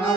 Yeah.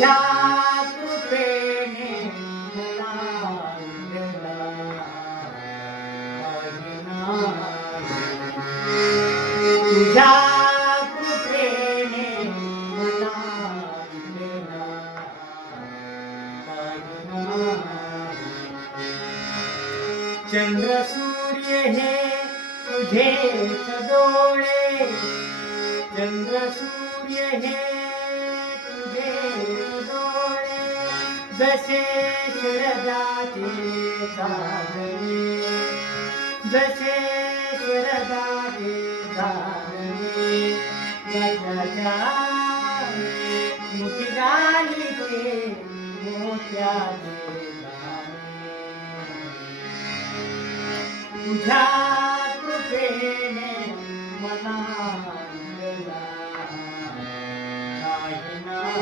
Yeah. चंद्र सूर्य हे तुझे डोळे चंद्र सूर्य हे तुझे डोळे जसे शरदाचे साधने जसे शरदाचे साधने जगाच्या मुखी झाली ते मोठ्या Tujhya prateme mala hai na,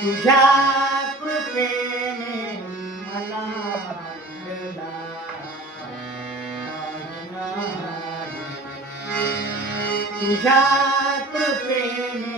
tujhya prateme mala hai na, tujhya prateme.